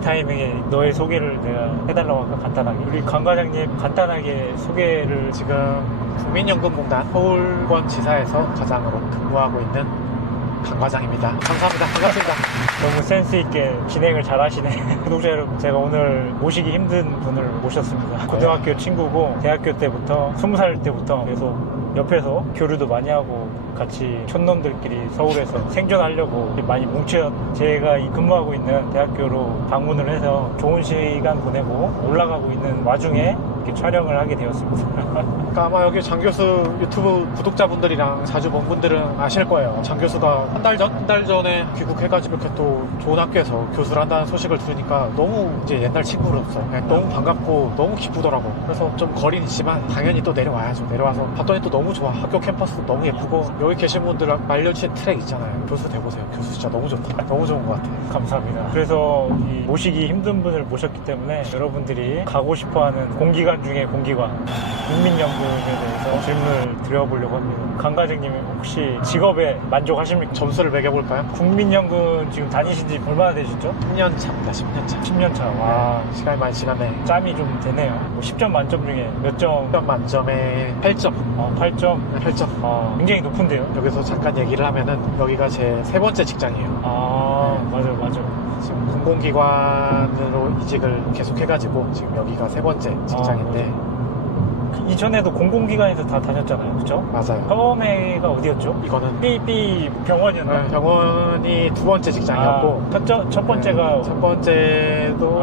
타이밍에 너의 소개를 내가 해달라고 할까, 간단하게. 우리 강 과장님 간단하게 소개를. 지금 국민연금공단 서울권 지사에서 과장으로 근무하고 있는 강 과장입니다. 감사합니다. 반갑습니다. 너무 센스있게 진행을 잘 하시네. 구독자 여러분, 제가 오늘 모시기 힘든 분을 모셨습니다. 고등학교 친구고 대학교 때부터 20살 때부터 계속 옆에서 교류도 많이 하고 같이 촌놈들끼리 서울에서 생존하려고 많이 뭉쳐 제가 근무하고 있는 대학교로 방문을 해서 좋은 시간 보내고 올라가고 있는 와중에 이렇게 촬영을 하게 되었습니다. 그러니까 아마 여기 장 교수 유튜브 구독자분들이랑 자주 본 분들은 아실 거예요. 장 교수가 한 달 전에 귀국해가지고 이렇게 또 좋은 학교에서 교수를 한다는 소식을 들으니까 너무 이제 옛날 친구로서 너무 반갑고 너무 기쁘더라고. 그래서 좀 거리는 있지만 당연히 또 내려와야죠. 내려와서 봤더니 또 너무 좋아. 학교 캠퍼스도 너무 예쁘고 여기 계신 분들 말려친 트랙 있잖아요. 교수 돼보세요. 교수 진짜 너무 좋다. 너무 좋은 것 같아요. 감사합니다. 그래서 이 모시기 힘든 분을 모셨기 때문에 여러분들이 가고 싶어하는 공기관 중에 공기관, 국민연금에 대해서 질문을 드려보려고 합니다. 강 과장님이 혹시 직업에 만족하십니까? 점수를 매겨볼까요? 국민연금 지금 다니신 지 얼마나 되셨죠? 10년 차입니다. 10년 차. 10년 차. 와, 네, 시간이 많이 지났네. 짬이 좀 되네요. 뭐 10점 만점 중에 몇 점? 10점 만점에 8점. 8점? 8점. 굉장히 높은데요? 여기서 잠깐 얘기를 하면은 여기가 제 세 번째 직장이에요. 맞아요, 맞아요. 지금 공공기관으로 이직을 계속 해가지고 지금 여기가 세 번째 직장인데 이전에도 공공기관에서 다 다녔잖아요, 그렇죠? 맞아요. 처음에가 어디였죠? 이거는 삐삐 병원이었나요? 병원이 두 번째 직장이었고 첫 번째가 첫 번째도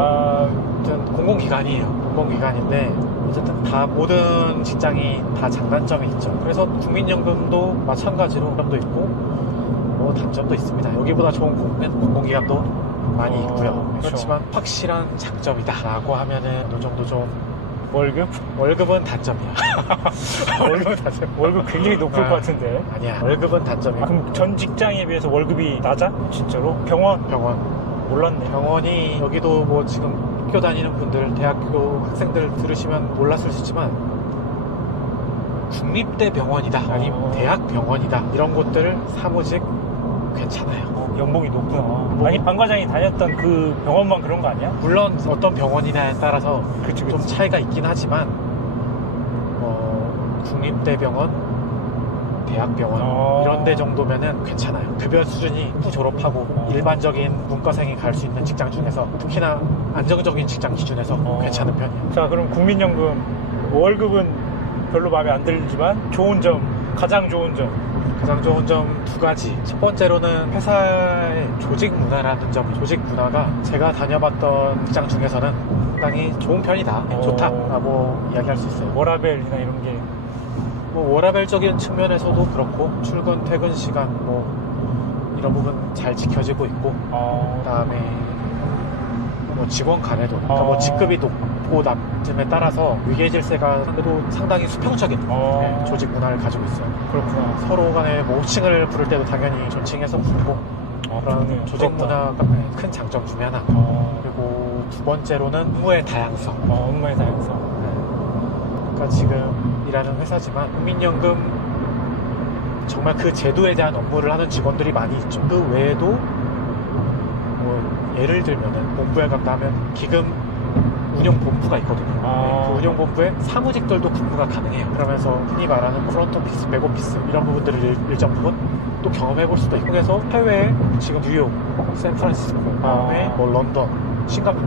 공공기관이에요. 공공기관인데 어쨌든 다 모든 직장이 다 장단점이 있죠. 그래서 국민연금도 마찬가지로 장점도 있고 뭐 단점도 있습니다. 여기보다 좋은 공공기관도 많이 있고요. 그렇죠. 그렇지만 확실한 장점이다 라고 하면은 어느 정도 좀 월급은 단점이야. 월급 굉장히 높을 것 같은데. 아니야. 월급은 단점이야. 그럼 전 직장에 비해서 월급이 낮아? 진짜로? 병원? 몰랐네. 병원이 여기도 뭐 지금 학교 다니는 분들, 대학교 학생들 들으시면 몰랐을 수 있지만 국립대 병원이다 아니면 대학 병원이다 이런 곳들 사무직 괜찮아요. 연봉이 높구나. 아니, 방 과장이 다녔던 그 병원만 그런 거 아니야? 물론 어떤 병원이냐에 따라서 그치. 좀 차이가 있긴 하지만 국립대병원, 대학병원 이런 데 정도면은 괜찮아요. 급여 수준이 졸업하고 일반적인 문과생이 갈 수 있는 직장 중에서 특히나 안정적인 직장 기준에서 괜찮은 편이에요. 자, 그럼 국민연금 월급은 별로 마음에 안 들지만 가장 좋은 점 두 가지. 첫 번째로는 회사의 조직 문화라는 점. 조직 문화가 제가 다녀봤던 직장 중에서는 상당히 좋은 편이다. 좋다라고 이야기할 수 있어요. 워라밸이나 이런 게 뭐 워라밸적인 측면에서도 그렇고 출근 퇴근 시간 뭐 이런 부분 잘 지켜지고 있고 그다음에 뭐 직원 간에도 그러니까 뭐 직급이 높고 낮음에 따라서 위계 질서가 그래도 상당히 수평적인 조직 문화를 가지고 있어요. 그렇구나. 서로 간에 뭐 호칭을 부를 때도 당연히 존칭해서 부르고 그런 조직 문화가 큰 장점 중에 하나. 그리고 두 번째로는 업무의 다양성. 그러니까 지금 일하는 회사지만 국민연금 정말 그 제도에 대한 업무를 하는 직원들이 많이 있죠. 그 외에도 뭐 예를 들면은 본부에 간다 하면 기금 운영본부가 있거든요. 그 운영본부에 사무직들도 근무가 가능해요. 그러면서 흔히 말하는 프론트 오피스, 백오피스 이런 부분들을 일정 부분 또 경험해볼 수도 있고 그래서 해외에 지금 뉴욕, 샌프란시스코, 그다음에 뭐 런던, 싱가포르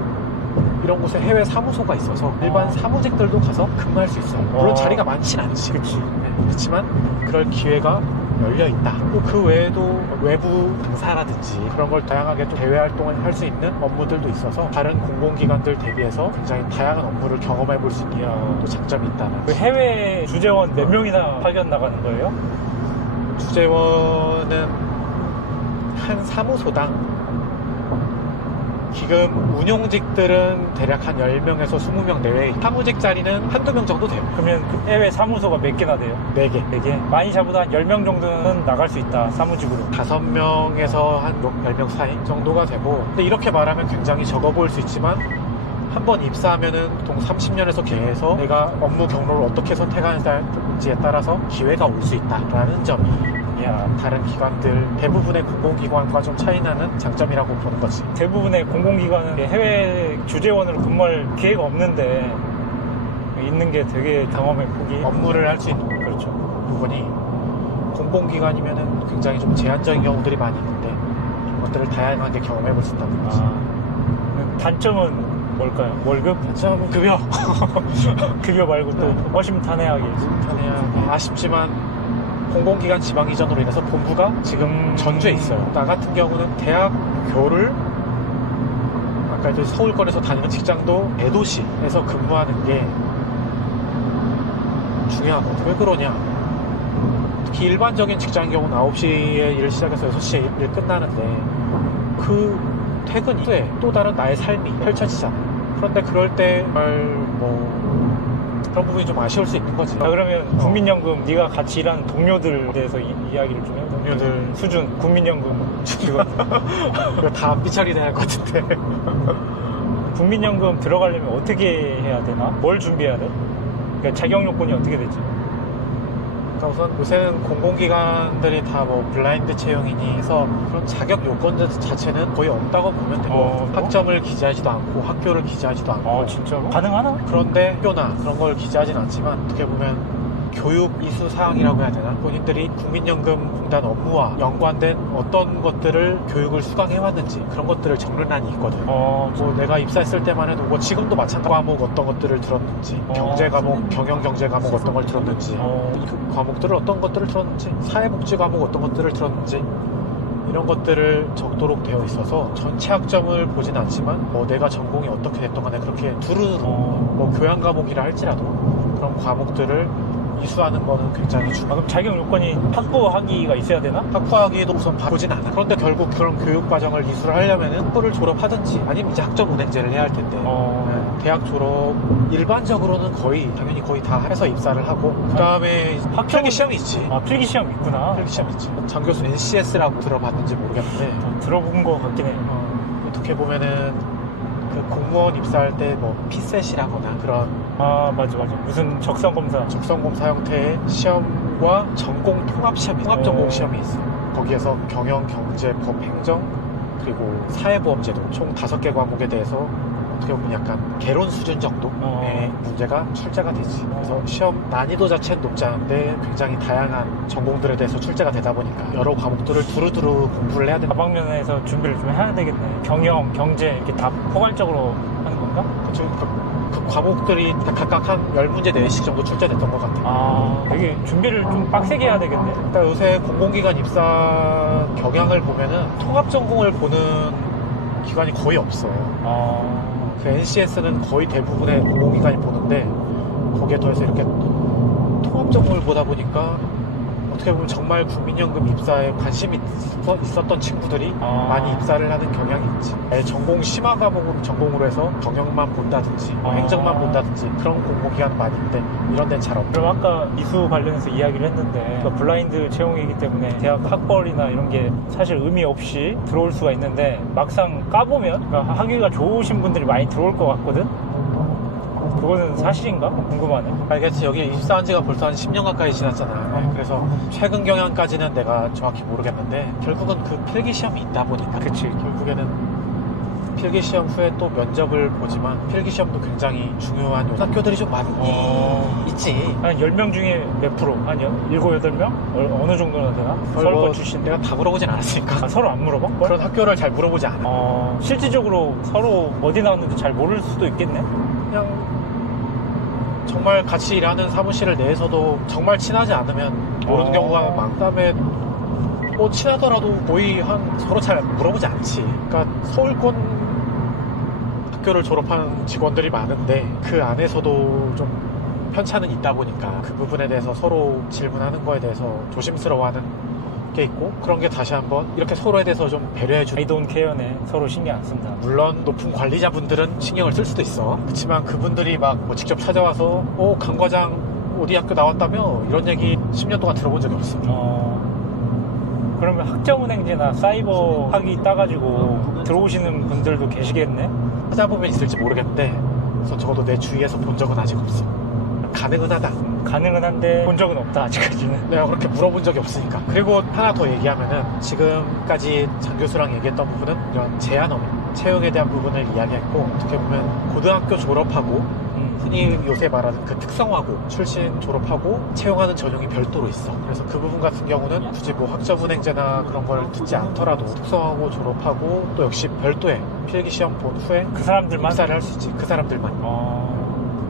이런 곳에 해외 사무소가 있어서 일반 사무직들도 가서 근무할 수 있어요. 물론 자리가 많진 않지. 그렇지만 그럴 기회가 열려있다. 또 그 외에도 외부 등사라든지 그런 걸 다양하게 또 대외 활동을 할 수 있는 업무들도 있어서 다른 공공기관들 대비해서 굉장히 다양한 업무를 경험해 볼 수 있는 또 장점이 있다는. 그 해외 주재원 몇 명이나 파견 나가는 거예요? 주재원은 한 사무소당 기금 운용직들은 대략 한 10명에서 20명 내외, 사무직 자리는 한두 명 정도 돼요. 그러면 그 해외 사무소가 몇 개나 돼요? 4개. 많이 잡아도 한 10명 정도는 나갈 수 있다, 사무직으로. 5명에서 한 10명 사이 정도가 되고, 근데 이렇게 말하면 굉장히 적어 보일 수 있지만 한번 입사하면은 보통 30년에서 계속 내가 업무 경로를 어떻게 선택하는지에 따라서 기회가 올 수 있다라는 점이 이야. 다른 기관들 대부분의 공공기관과 좀 차이나는 장점이라고 보는 거지. 대부분의 공공기관은 해외 주재원으로 근무할 기회가 없는데 있는 게 되게 경험의 폭이 업무를 할 수 있는 그렇죠. 부분이 공공기관이면은 굉장히 좀 제한적인 경우들이 많이 있는데 이런 것들을 다양하게 경험해 볼 수 있다는 거지. 단점은 뭘까요? 월급? 단점은 급여. 급여 말고 또 허심탄회하게 아쉽지만 공공기관 지방 이전으로 인해서 본부가 지금 전주에 있어요. 나 같은 경우는 대학교를 아까 이제 서울권에서 다니는 직장도 대도시에서 근무하는 게 중요하거든. 왜 그러냐? 특히 일반적인 직장인 경우는 9시에 일 시작해서 6시에 일 끝나는데 그 퇴근 후에 또 다른 나의 삶이 펼쳐지잖아. 그런데 그럴 때 그런 부분이 좀 아쉬울 수 있는 거지. 그러면 국민연금 네가 같이 일하는 동료들에 대해서 이야기를 좀 해요. 동료들 수준 국민연금 직원 이거 다 삐처리 돼야 할 것 같은데. 국민연금 들어가려면 어떻게 해야 되나? 뭘 준비해야 돼? 그러니까 자격 요건이 어떻게 되지? 그러니까 우선 요새는 공공기관들이 다 뭐 블라인드 채용이니 해서 그런 자격 요건들 자체는 거의 없다고 보면 되고 학점을 기재하지도 않고 학교를 기재하지도 않고 진짜로? 가능하나? 그런데 학교나 그런 걸 기재하진 않지만 어떻게 보면 교육 이수 사항이라고 해야 되나? 본인들이 국민연금공단 업무와 연관된 어떤 것들을 교육을 수강해왔는지 그런 것들을 적는 란이 있거든. 뭐 내가 입사했을 때만 해도 뭐 지금도 마찬가지 과목 어떤 것들을 들었는지 경제 과목, 경영 경제 과목 어떤 걸 들었는지 그 과목들을 어떤 것들을 들었는지 사회복지 과목 어떤 것들을 들었는지 이런 것들을 적도록 되어 있어서 전체 학점을 보진 않지만 뭐 내가 전공이 어떻게 됐던 간에 그렇게 두루두루 뭐 교양 과목이라 할지라도 그런 과목들을 이수하는 거는 굉장히 중요해요. 그럼 자격 요건이 학부학위가 있어야 되나? 학부학위도 우선 보진 않아. 그런데 결국 그런 교육 과정을 이수를 하려면은 학부를 졸업하든지 아니면 이제 학점 운행제를 해야 할 텐데 대학 졸업 일반적으로는 당연히 거의 다 해서 입사를 하고 그 다음에 필기 시험이 있지. 필기 시험 있구나. 필기 시험 있지. 장 교수 NCS라고 들어봤는지 모르겠는데 들어본 거 같긴 해. 어떻게 보면은 그 공무원 입사할 때 뭐 피셋이라거나 그런 맞아 무슨 적성검사 형태의 시험과 전공 통합 시험이 통합전공 시험이 있어. 거기에서 경영, 경제, 법, 행정 그리고 사회보험제도 총 5개 과목에 대해서 어떻게 보면 약간 개론 수준 정도의 문제가 출제가 되지. 그래서 시험 난이도 자체는 높지 않은데 굉장히 다양한 전공들에 대해서 출제가 되다 보니까 여러 과목들을 두루두루 공부를 해야 된다. 다방면에서 준비를 좀 해야 되겠네. 경영, 경제 이렇게 다 포괄적으로 하는 건가? 그쵸. 그 과목들이 각각 한 10문제 내외씩 정도 출제됐던 것 같아요. 되게 준비를 좀 빡세게 해야 되겠네. 그러니까 요새 공공기관 입사 경향을 보면은 통합전공을 보는 기관이 거의 없어. 그 NCS는 거의 대부분의 공공기관이 보는데 거기에 더해서 이렇게 통합전공을 보다 보니까 어떻게 보면 정말 국민연금 입사에 관심이 있었던 친구들이 많이 입사를 하는 경향이 있지. 전공 심화 과목으로 전공으로 해서 경영만 본다든지 행정만 본다든지 그런 공공기관 많이 있는데 이런 데는 잘 없고. 그럼 아까 이수 관련해서 이야기를 했는데 블라인드 채용이기 때문에 대학 학벌이나 이런 게 사실 의미 없이 들어올 수가 있는데 막상 까보면 그러니까 학위가 좋으신 분들이 많이 들어올 것 같거든? 그거는 사실인가? 궁금하네. 알겠지. 여기 입사한 지가 벌써 한 10년 가까이 지났잖아. 그래서 최근 경향까지는 내가 정확히 모르겠는데 결국은 그 필기시험이 있다 보니까 그치. 결국에는 필기시험 후에 또 면접을 보지만 필기시험도 굉장히 중요한 학교들이 좀 많이 있지. 한 10명 중에 몇 프로? 한 7, 8명? 어느 정도나 되나? 서울권 출신. 내가 다 물어보진 않았으니까. 서로 안 물어봐? 그런 학교를 잘 물어보지 않아. 실질적으로 서로 어디 나왔는지 잘 모를 수도 있겠네? 그냥 정말 같이 일하는 사무실 내에서도 정말 친하지 않으면 모르는 경우가 많고 그다음에 뭐 친하더라도 거의 서로 잘 물어보지 않지. 그러니까 서울권 학교를 졸업한 직원들이 많은데 그 안에서도 좀 편차는 있다 보니까 그 부분에 대해서 서로 질문하는 거에 대해서 조심스러워하는 게 있고 그런 게 다시 한번 이렇게 서로에 대해서 좀 배려해주는 I don't care네. 서로 신경 안 쓴다. 물론 높은 관리자분들은 신경을 쓸 수도 있어. 그렇지만 그분들이 막 뭐 직접 찾아와서 강 과장 어디 학교 나왔다며 이런 얘기 10년 동안 들어본 적이 없어. 그러면 학점은행제나 사이버 학위 따가지고 들어오시는 분들도 계시겠네? 찾아보면 있을지 모르겠는데 그래서 적어도 내 주위에서 본 적은 아직 없어. 가능은 하다. 가능은 한데 본 적은 없다 아직까지는. 내가 그렇게 물어본 적이 없으니까. 그리고 하나 더 얘기하면은 지금까지 장 교수랑 얘기했던 부분은 이런 제한 없는 채용에 대한 부분을 이야기했고, 어떻게 보면 고등학교 졸업하고 흔히 요새 말하는 그 특성화고 출신 졸업하고 채용하는 전형이 별도로 있어. 그래서 그 부분 같은 경우는 굳이 뭐 학점은행제나 그런 걸 듣지 않더라도 특성화고 졸업하고 또 역시 별도의 필기시험 본 후에 그 사람들만 입사를 할 수 있지. 그 사람들만.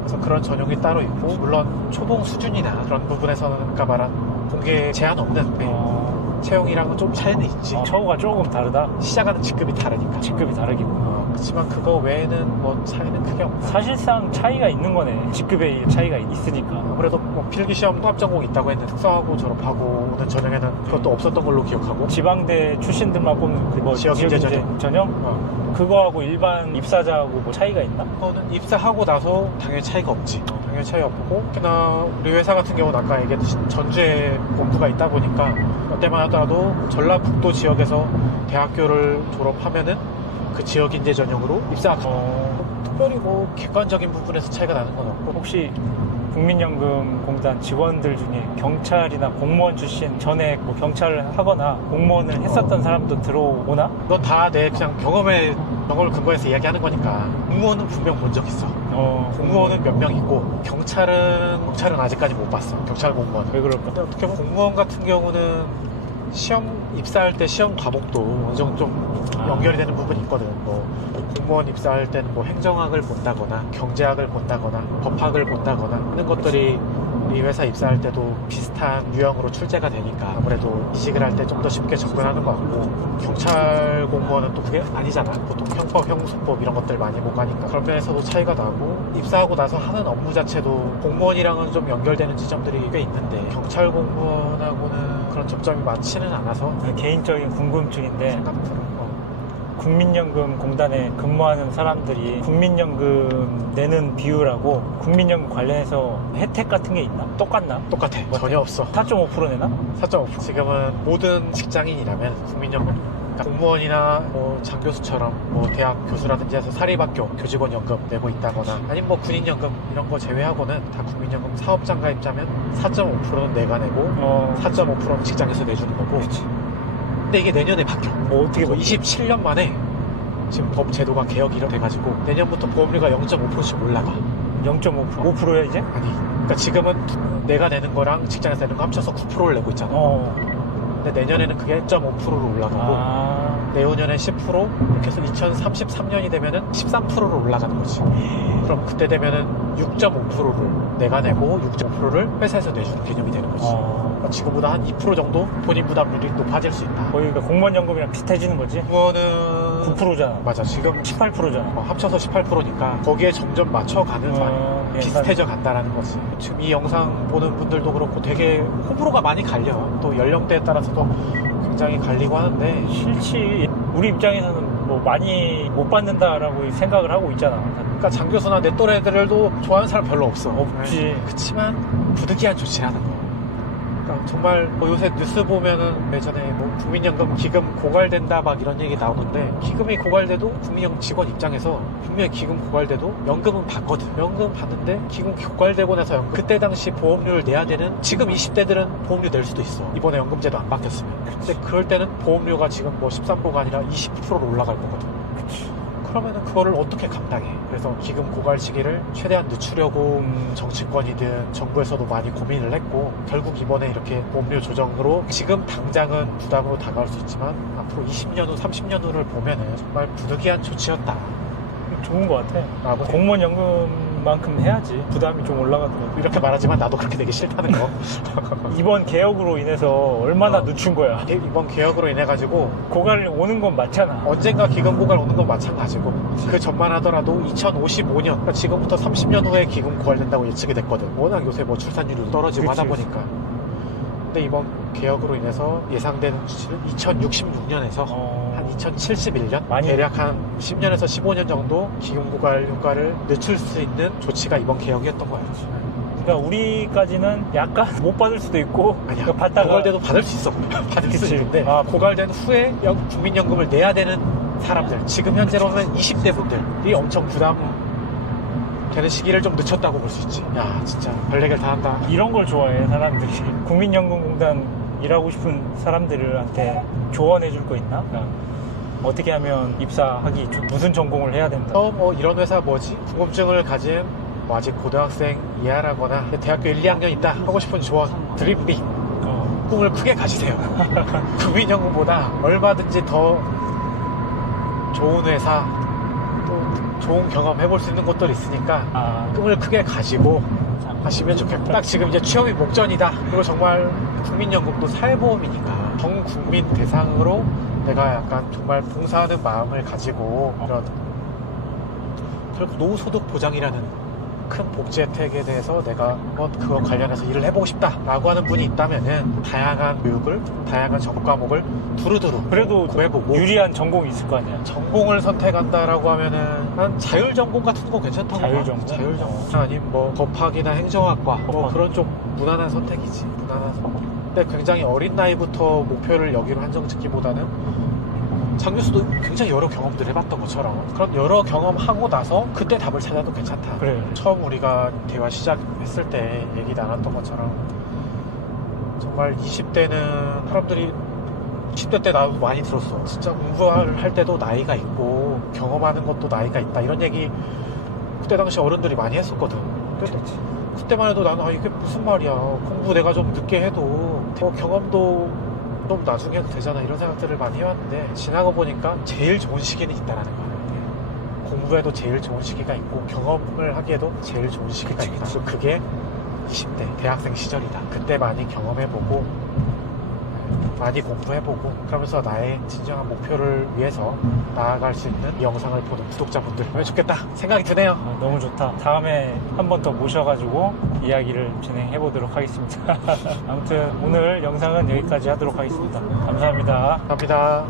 그래서 그런 전형이 따로 있고, 물론 초봉 수준이나 그런 부분에서는 아까 말한 공개 제한 없는 채용이랑은 좀 차이는 있지. 처우가 조금 다르다. 시작하는 직급이 다르니까. 직급이 다르겠구나. 그렇지만 그거 외에는 뭐 차이는 크게 없다. 사실상 차이가 있는 거네. 직급의 차이가 있으니까. 아무래도 뭐 필기시험 통합전공 있다고 했는데 특성하고 졸업하고 오는 전형에는 그것도 없었던 걸로 기억하고, 지방대 출신들만 뽑는 그거 지역인재 전형? 그거하고 일반 입사자하고 뭐 차이가 있나? 그거는 입사하고 나서 당연히 차이가 없지. 당연히 차이 없고, 특히나 우리 회사 같은 경우는 아까 얘기했듯이 전주에 본부가 있다 보니까 그때만 하더라도 전라북도 지역에서 대학교를 졸업하면은 그 지역 인재 전형으로 입사하고, 특별히 뭐 객관적인 부분에서 차이가 나는 건 없고. 혹시 국민연금공단 직원들 중에 경찰이나 공무원 출신 전에 뭐 경찰을 하거나 공무원을 했었던 사람도 들어오나? 넌 다 내 그냥 경험을 근거해서 이야기하는 거니까. 공무원은 분명 본 적 있어. 공무원은 몇 명 있고, 경찰은 아직까지 못 봤어. 경찰 공무원. 왜 그럴까? 근데 어떻게 보면 공무원 같은 경우는 시험 입사할 때 시험 과목도 어느 정도 좀 연결이 되는 부분이 있거든. 뭐 공무원 입사할 때는 뭐 행정학을 본다거나 경제학을 본다거나 법학을 본다거나 하는 것들이 우리 회사 입사할 때도 비슷한 유형으로 출제가 되니까 아무래도 이직을 할 때 좀 더 쉽게 접근하는 것 같고, 경찰 공무원은 또 그게 아니잖아. 보통 형법, 형수법 이런 것들 많이 못 가니까 그런 면에서도 차이가 나고, 입사하고 나서 하는 업무 자체도 공무원이랑은 좀 연결되는 지점들이 꽤 있는데 경찰 공무원하고는 그런 접점이 많지는 않아서 개인적인 궁금증인데, 생각들은 국민연금공단에 근무하는 사람들이 국민연금 내는 비율하고 국민연금 관련해서 혜택 같은 게 있나? 똑같나? 똑같아. 전혀 없어. 4.5% 내나? 4.5%. 지금은 모든 직장인이라면 국민연금, 그러니까 공무원이나 뭐 장교수처럼 뭐 대학 교수라든지 해서 사립학교 교직원 연금 내고 있다거나, 아니면 뭐 군인연금 이런 거 제외하고는 다 국민연금 사업장 가입자면 4.5%는 내가 내고 4.5%는 직장에서 내주는 거고. 그치. 근데 이게 내년에 바뀌어. 어떻게 바뀌어? 27년 만에 지금 법 제도가 개혁이 돼가지고 내년부터 보험료가 0.5%씩 올라가. 0.5%? 5%야 이제? 아니, 그러니까 지금은 내가 내는 거랑 직장에서 내는 거 합쳐서 9%를 내고 있잖아. 근데 내년에는 그게 1.5%로 올라가고, 내후년에 10%, 이렇게 해서 2033년이 되면은 13%로 올라가는 거지. 그럼 그때 되면은 6.5%를 내가 내고 6.5%를 회사에서 내주는 개념이 되는 거지. 그러니까 지금보다 한 2% 정도 본인 부담률이 높아질 수 있다. 거의 그러니까 공무원연금이랑 비슷해지는 거지? 그거는 9%잖아. 맞아. 지금 18%잖아. 합쳐서 18%니까 거기에 점점 맞춰가는 비슷해져 간다라는 거지. 지금 이 영상 보는 분들도 그렇고 되게 호불호가 많이 갈려. 또 연령대에 따라서도 굉장히 갈리고 하는데, 싫지. 우리 입장에서는 뭐 많이 못 받는다라고 생각을 하고 있잖아. 그러니까 장 교수나 내 또래들도 좋아하는 사람 별로 없어. 없지. 그치만 부득이한 조치라는 거. 그러니까 정말 뭐 요새 뉴스 보면은 예전에 뭐 국민연금 기금 고갈된다 막 이런 얘기 나오는데, 기금이 고갈돼도 국민연금 직원 입장에서 분명히 기금 고갈돼도 연금은 받거든. 연금 받는데 기금 고갈되고 나서 그때 당시 보험료를 내야 되는, 지금 20대들은 보험료 낼 수도 있어. 이번에 연금제도 안 바뀌었으면. 근데 그럴 때는 보험료가 지금 뭐 13%가 아니라 20%로 올라갈 거거든. 그러면은 그거를 어떻게 감당해? 그래서 기금 고갈 시기를 최대한 늦추려고 정치권이든 정부에서도 많이 고민을 했고, 결국 이번에 이렇게 보험료 조정으로 지금 당장은 부담으로 다가올 수 있지만 앞으로 20년 후, 30년 후를 보면은 정말 부득이한 조치였다. 좋은 것 같아. 공무원 연금만큼 해야지. 부담이 좀 올라가더라고. 이렇게 말하지만 나도 그렇게 되기 싫다는 거. 이번 개혁으로 인해서 얼마나 늦춘 거야. 이번 개혁으로 인해 가지고 고갈 오는 건 맞잖아. 언젠가 기금 고갈 오는 건 마찬가지고, 그 전만 하더라도 2055년, 그러니까 지금부터 30년 후에 기금 고갈된다고 예측이 됐거든. 워낙 요새 뭐 출산율이 떨어지고 그치, 하다 보니까. 근데 이번 개혁으로 인해서 예상되는 수치는 2066년에서 한 2071년, 대략 한 10년에서 15년 정도 기금 고갈 효과를 늦출 수 있는 조치가 이번 개혁이었던 거예요. 그러니까 우리까지는 약간 못 받을 수도 있고, 아니야, 그러니까 받다가 고갈돼도 받을 수 있어. 받을 수 있는데, 고갈된 후에 국민연금을 내야 되는 사람들, 지금 현재로는 20대 분들이 엄청 부담을 되는 시기를 좀 늦췄다고 볼 수 있지. 야, 진짜 별얘기를 다 한다. 이런 걸 좋아해 사람들이. 국민연금공단 일하고 싶은 사람들한테 조언해 줄 거 있나? 어떻게 하면 입사하기 무슨 전공을 해야 된다. 뭐 이런 회사 뭐지? 궁금증을 가진 뭐 아직 고등학생 이하라거나 대학교 1, 2학년 있다 하고 싶은 조언 드림비. 꿈을 크게 가지세요. 국민연금보다 얼마든지 더 좋은 회사, 또 좋은 경험 해볼 수 있는 곳들 있으니까 꿈을 크게 가지고 하시면 좋겠고, 딱 지금 이제 취업이 목전이다. 그리고 정말 국민연금도 사회보험이니까 전 국민 대상으로 내가 약간 정말 봉사하는 마음을 가지고 이런 결국 노후소득 보장이라는 큰 복지 혜택에 대해서 내가 한번 그거 관련해서 일을 해보고 싶다라고 하는 분이 있다면은 다양한 교육을, 다양한 전과목을 두루두루 그래도 구해보고 유리한 전공이 있을 거 아니야. 전공을 선택한다라고 하면은 한 자율전공 같은 거 괜찮다고 봐. 자율전공? 자율전공 아니면 뭐 법학이나 행정학과 뭐 법학. 그런 쪽 무난한 선택이지. 무난한 선택. 근데 굉장히 어린 나이부터 목표를 여기로 한정 짓기보다는 장 교수도 굉장히 여러 경험들을 해봤던 것처럼 그런 여러 경험하고 나서 그때 답을 찾아도 괜찮다. 그래. 처음 우리가 대화 시작했을 때 얘기 나눴던 것처럼 정말 20대는 사람들이 10대 때 나도 많이 들었어. 진짜 공부할 때도 나이가 있고 경험하는 것도 나이가 있다. 이런 얘기 그때 당시 어른들이 많이 했었거든. 그때만 해도 나는 이게 무슨 말이야. 공부 내가 좀 늦게 해도 경험도 좀 나중에 해도 되잖아. 이런 생각들을 많이 해왔는데 지나고 보니까 제일 좋은 시기는 있다라는 거야. 공부에도 제일 좋은 시기가 있고 경험을 하기에도 제일 좋은 시기가 있다. 그리고 그게 20대 대학생 시절이다. 그때 많이 경험해보고 많이 공부해보고 그러면서 나의 진정한 목표를 위해서 나아갈 수 있는 이 영상을 보는 구독자분들이면 좋겠다 생각이 드네요. 너무 좋다. 다음에 한 번 더 모셔가지고 이야기를 진행해 보도록 하겠습니다. 아무튼 오늘 영상은 여기까지 하도록 하겠습니다. 감사합니다. 감사합니다.